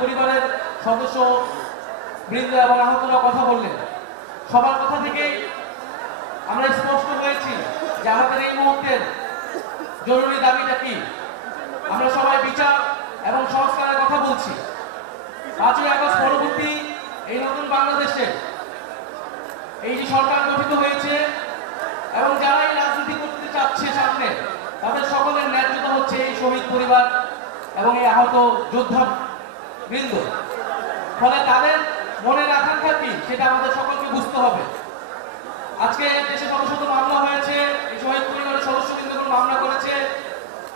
পরিবারের সদস্য, বৃন্দ এবং আহতরা কথা বললেন। সবার কথা থেকেই আমরা স্পষ্ট হয়েছি যে আমাদের এই মুহূর্তের জরুরি দাবিটা কি। আমরা সবাই বিচার এবং সংস্কারের কথা বলছি। পাঁচই আগস্ট পরবর্তী এই নতুন বাংলাদেশে এই যে সরকার গঠিত হয়েছে এবং যারা এই রাজনীতি করতে চাচ্ছে সামনে, তাদের সকলের ন্যায্যতা হচ্ছে এই শহীদ পরিবার এবং এই আহত যোদ্ধা বৃন্দ। ফলে তাদের মনের আকাঙ্ক্ষা কি সেটা আমাদের সকলকে বুঝতে হবে। আজকে দেশে শত শত মামলা হয়েছে পরিবারের সদস্য কিন্তু মামলা করেছে।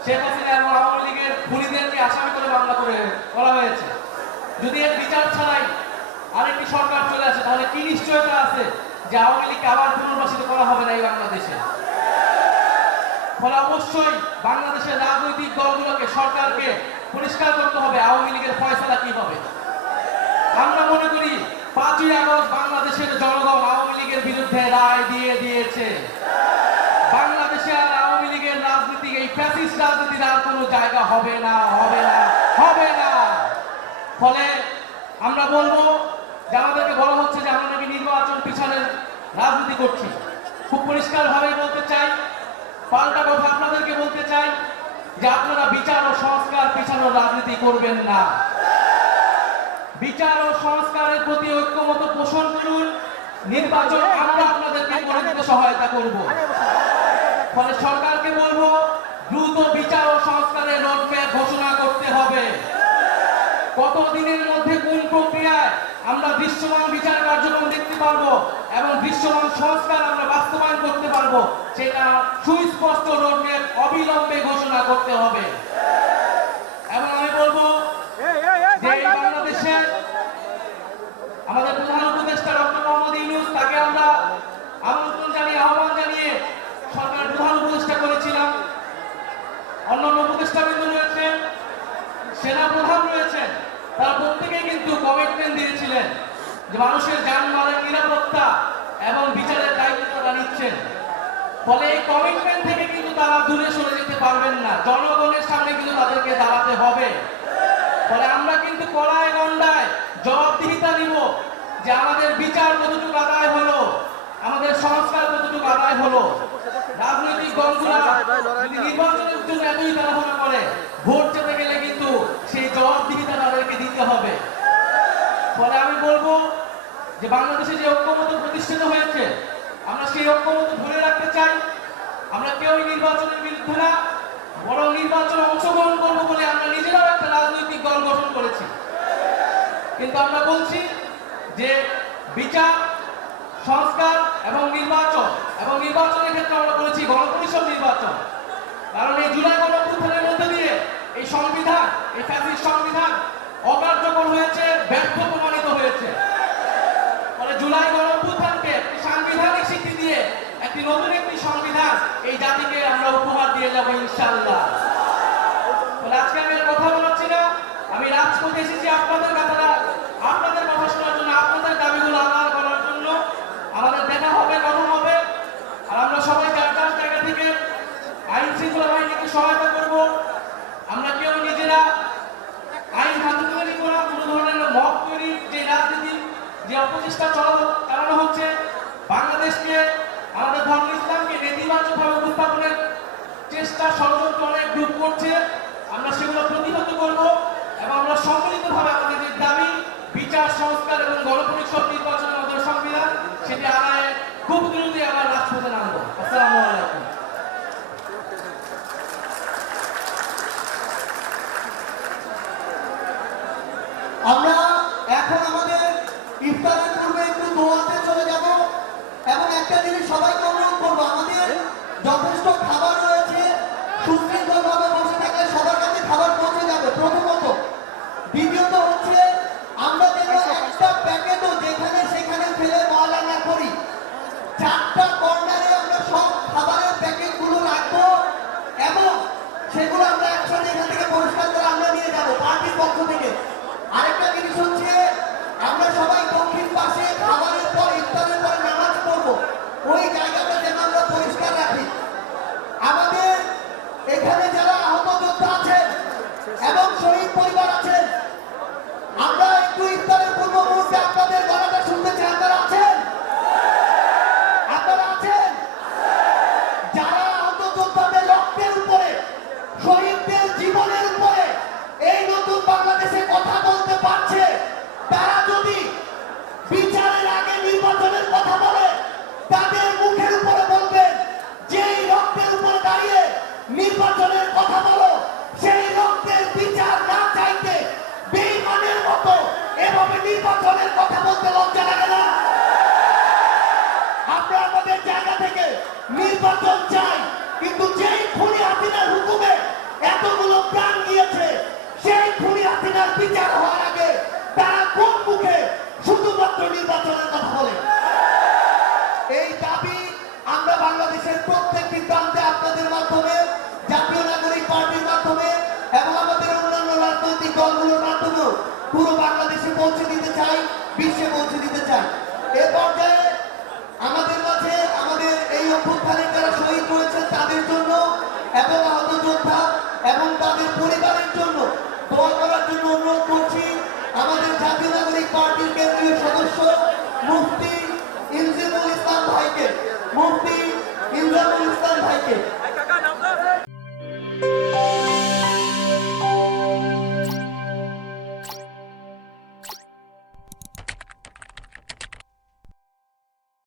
শেখ হাসিনা এবং আওয়ামী লীগের খুনিদেরকে আসামি করে মামলা করে করা হয়েছে। যদি এর বিচার ছাড়াই আরেকটি সরকার চলে আসে, তাহলে কি নিশ্চয়তা আছে যে আওয়ামী লীগকে আবার পুনর্বাসিত করা হবে না এই বাংলাদেশে? ফলে অবশ্যই বাংলাদেশের রাজনৈতিক দলগুলোকে সরকারকে পরিষ্কার করতে হবে, আওয়ামী লীগের ফয়সলা কি হবে? আমরা মনে করি পাঁচই আগস্ট বাংলাদেশের জনগণ আওয়ামী লীগের বিরুদ্ধে রায় দিয়ে দিয়েছে। বাংলাদেশে আর আওয়ামী লীগের রাজনীতি, এই ফ্যাসিস্ট রাজনীতির আর কোনো জায়গা হবে না হবে না হবে না। ফলে আমরা বলব যে আমাদেরকে বলা হচ্ছে যে আমরা নাকি নির্বাচন পিছনের রাজনীতি করছি। খুব পরিষ্কার ভাবে বলতে চাই, পাল্টা কথা আপনাদেরকে বলতে চাই যে আপনারা বিচার ও সংস্কার পিছানোর রাজনীতি করবেন না। বিচার ও সংস্কারের প্রতি ঐক্যমত পোষণ করুন। নির্বাচন আমরা আপনাদেরকে করে সহায়তা করব। ফলে সরকারকে বলব, দ্রুত বিচার ও সংস্কারের রোডম্যাপ ঘোষণা করতে হবে। কত দিনের মধ্যে কোন প্রক্রিয়ায় আমরা দৃশ্যমান বিচার কার্যক্রম দেখতে পারব এবং দৃশ্যমান সংস্কার আমরা করতে পারব সেটা সুস্পষ্ট রোডম্যাপ অবিলম্বে ঘোষণা করতে হবে এবং আমি বলব যে বাংলাদেশে আমাদের প্রধান উপদেষ্টা ডক্টর মোহাম্মদ ইউনুস তাকে আমরা আমন্ত্রণ জানিয়ে আহ্বান জানিয়ে সরকারের প্রধান উপদেষ্টা করেছিলাম অন্যান্য উপদেষ্টা বিন্দু রয়েছেন সেনা প্রধান রয়েছেন তারা প্রত্যেকেই কিন্তু কমিটমেন্ট দিয়েছিলেন যে মানুষের যানবাহনের নিরাপত্তা এবং বিচারের দায়িত্ব তারা নিচ্ছেন ফলে এই কমিটমেন্ট থেকে কিন্তু তারা দূরে সরে যেতে পারবেন না। জনগণের সামনে কিন্তু তাদেরকে দাঁড়াতে হবে। ফলে আমরা কিন্তু কড়ায় গন্ডায় জবাবদিহিতা নিব যে আমাদের বিচার কতটুকু আদায় হলো, আমাদের সংস্কার কতটুকু আদায় হলো। রাজনৈতিক দলগুলা নির্বাচনের জন্য এতই তাড়াহুড়া করে, ভোট যেতে গেলে কিন্তু সেই জবাবদিহিতা তাদেরকে দিতে হবে। ফলে আমি বলব যে বাংলাদেশে যে ঐক্যমত প্রতিষ্ঠিত হয়েছে আমরা সেই ঐক্যমত ধরে রাখতে চাই। আমরা কেউই নির্বাচনের বিরুদ্ধে না, বরং নির্বাচনে অংশগ্রহণ করব বলে আমরা নিজেরাও একটা রাজনৈতিক দল গঠন করেছি। কিন্তু আমরা বলছি যে বিচার, সংস্কার এবং নির্বাচন, এবং নির্বাচনের ক্ষেত্রে আমরা বলেছি গণপরিষদ নির্বাচন। কারণ এই জুলাই গণঅভ্যুত্থানের মধ্যে দিয়ে এই সংবিধান, এই ফ্যাসিস্ট সংবিধান অকার্যকর হয়েছে, ব্যর্থ প্রমাণিত হয়েছে ফলে জুলাই গণঅভ্যুত্থানকে একটি সাংবিধানিক স্বীকৃতি দিয়ে একটি নতুন একটি সংবিধান এই জাতিকে আমরা দিয়ে যাব আজকে আমি কথা বলাচ্ছি না। আমি রাজপথে এসেছি আপনাদের কথাটা আপনাদের কথা শোনার জন্য, আপনাদের দাবিগুলো আদায় করার জন্য। আমাদের দেখা হবে কথা হবে। আর আমরা সবাই যার যার জায়গা থেকে আইন শৃঙ্খলা বাহিনীকে সহায়তা করব। আমরা কেউ নিজেরা আইন হাতে নিব না, কোনো ধরনের মত তৈরি যে রাজনীতি, যে অপচেষ্টা চালানো চেষ্টা ষড়যন্ত্র অনেক গ্রুপ করছে। আমরা সেগুলো প্রতিহত করব এবং আমরা সম্মিলিতভাবে আমাদের যে দাবি, বিচার, সংস্কার এবং গণপরিষদ নির্বাচনের আমাদের সংবিধান, সেটি আড়ায় খুব দ্রুতই আবার রাজপথে নামবো। নির্বাচনের কথা বলো। সেই লোকদের বিচার না চাইতে বেইমানের মতো এভাবে নির্বাচনের কথা বলতে লজ্জা লাগে না। আমরা আমাদের জায়গা থেকে নির্বাচন চাই, কিন্তু যেই খুনি হাসিনার হুকুমে এতগুলো প্রাণ গিয়েছে, সেই খুনি হাসিনার বিচার হওয়ার আগে তারা কোন মুখে শুধুমাত্র নির্বাচন পুরো বাংলাদেশে পৌঁছে দিতে চাই, বিশ্বে পৌঁছে দিতে চাই। এ পর্যায়ে আমাদের মাঝে আমাদের এই অভ্যুত্থানে যারা শহীদ হয়েছে তাদের জন্য এবং আহত যোদ্ধা এবং তাদের পরিবারের জন্য দোয়া করার জন্য অনুরোধ করছি আমাদের জাতীয় নাগরিক পার্টির কেন্দ্রীয় সদস্য মুফতি ইনজিবুল ইসলাম ভাইকে, মুফতি ইনজামুল ইসলাম ভাইকে।